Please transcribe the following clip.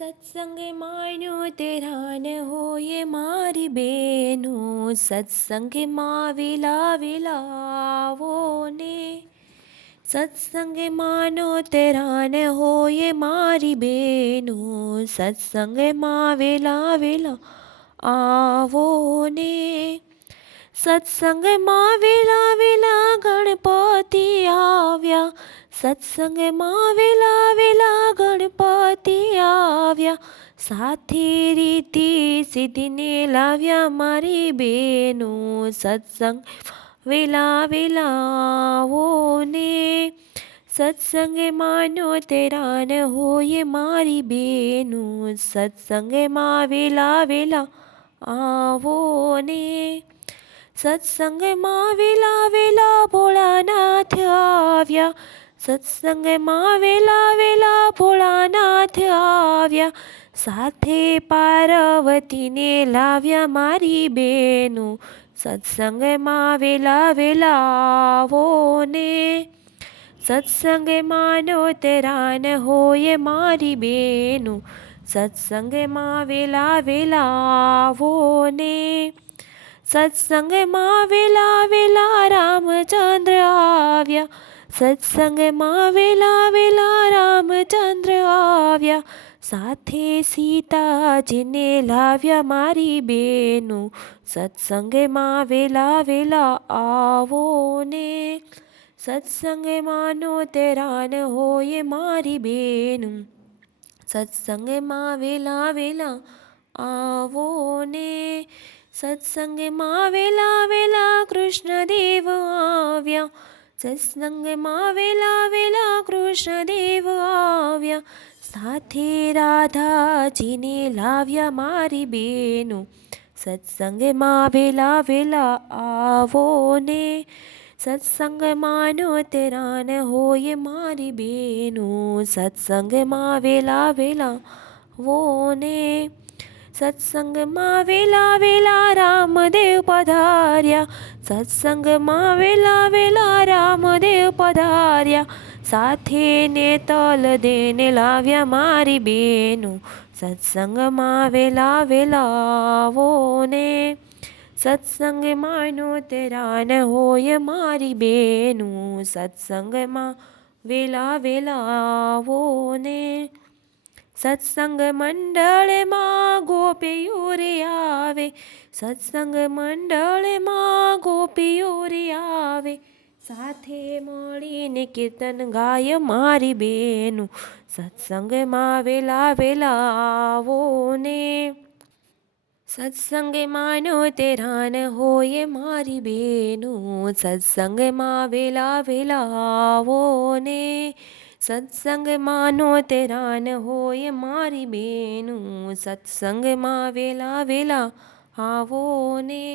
સત્સંગે માન્યો તેરા ન હોય મારી બેનો, સત્સંગમાં વેલા વેલાવો ને. સત્સંગે માનો તેરા ન હોય મારી બેનો, સત્સંગમાં વેલા વેલા આવો ને. સત્સંગમાં વેલા વેલા ગણપતિ આવ્યા, સત્સંગમાં વેલા વેલા ગણપતિ આવ્યા, સાથે રીતિ સિદ્ધિને લાવ્યા મારી બેનો, સત્સંગ વેલા વેલા આવો ને. સત્સંગે માનો તેરા ન હોય મારી બેનો, સત્સંગમાં વેલા વેલા આવો ને. સત્સંગમાં વેલા વેલા ભોળાનાથ આવ્યા, સત્સંગમાં વેલા વેલા ભોળાનાથ આવ્યા, સાથે પાર્વતીને લાવ્યા મારી બેનો, સત્સંગમાં વેલા વેલા આવો ને. સત્સંગે માનો તેરા ન હોય મારી બેનો, સત્સંગમાં વેલા વેલા આવો ને. સત્સંગમાં વેલા વેલા રામચંદ્ર આવ્યા, સત્સંગમાં વેલા વેલા રામચંદ્ર આવ્યા, સાથે સીતાજીને લાવ્યા મારી બેનો, સત્સંગમાં વેલા વેલા આવો ને. સત્સંગે માનો તેરા ન હોય મારી બેનો, સત્સંગમાં વેલા વેલા આવો ને. સત્સંગમાં વેલા વેલા કૃષ્ણદેવ આવ્યા, સત્સંગમાં વેલા વેલા કૃષ્ણદેવ આવ્યા, સાથે રાધાજીને લાવ્યા મારી બેનો, સત્સંગમાં વેલા વેલા આવો ને. સત્સંગમાં નો તેરા ન હોય મારી બેનો, સત્સંગમાં વેલા વેલા આવો ને. સત્સંગમાં વેલા વેલા રામદેવ પધાર્યા, સત્સંગમાં વેલા વેલા રામદેવ પધાર્યા, સાથે ને તલ દેને લાવ્યા મારી બેનો, સત્સંગમાં વેલા વેલા આવો ને. સત્સંગમાં નો તેરા ન હોય મારી બેનો, સત્સંગમાં વેલા વેલા આવો ને. સત્સંગ મંડળમાં ગોપીઓ રે આવે, સત્સંગ મંડળમાં ગોપીઓ રે આવે, સાથે મળીને કીર્તન ગાય મારી બેનો, સત્સંગમાં વેલા વેલા આવો ને. સત્સંગમાં નો તેરા ન હોય મારી બેનો, સત્સંગમાં વેલા વેલા આવો ને. સત્સંગમાં નો તેરા ન હોય મારી બેનો, સત્સંગમાં વેલા વેલા આવો ને.